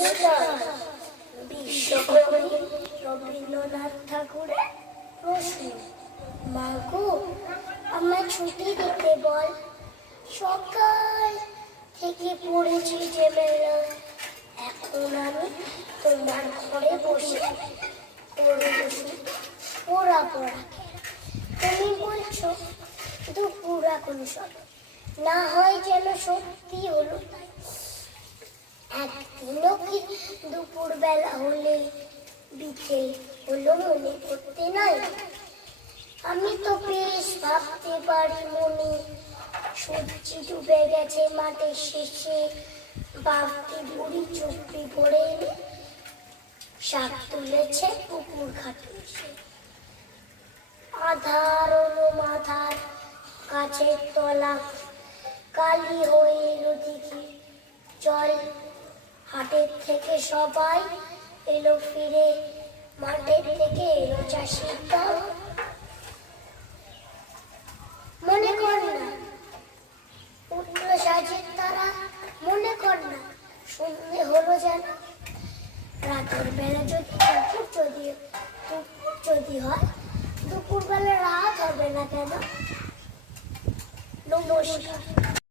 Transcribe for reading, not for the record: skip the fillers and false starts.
নমস্কার। বিশ্বকবি রবীন্দ্রনাথ ঠাকুরের প্রশ্ন। মাগো, আমার ছুটি দিতে বল। সকাল থেকে পড়েছি যে মেলা, এখন আমি তোমার ঘরে বসে পড়া পড়া। তুমি বলছো দুপুর এখন সব, না হয় যেন সত্যি হলো। একদিনও কি দুপুর বেলা হলে বিকেল হলো মনে করতে নাই? আমি তো বেশ ভাবতে পারি মনে, সূর্যি ডুবে গেছে মাঠের শেষে, বাঘটি বুড়ি চুপড়ি পড়ে এনে শাক তুলেছে পুকুর ঘাটে এসে। আধার হলো মাথার গাছের তলা, কালি হয়ে এলো দিঘি জল। হাটের থেকে সবাই এলো ফিরে, মাঠের থেকে এলো চাষির দল। মনে কর না উঠলো সাজের তারা, মনে কর না সন্ধে হলো যেন। রাতের বেলা দুপুর যদি হয়, দুপুর বেলা রাত হবে না কেন? নমস্কার।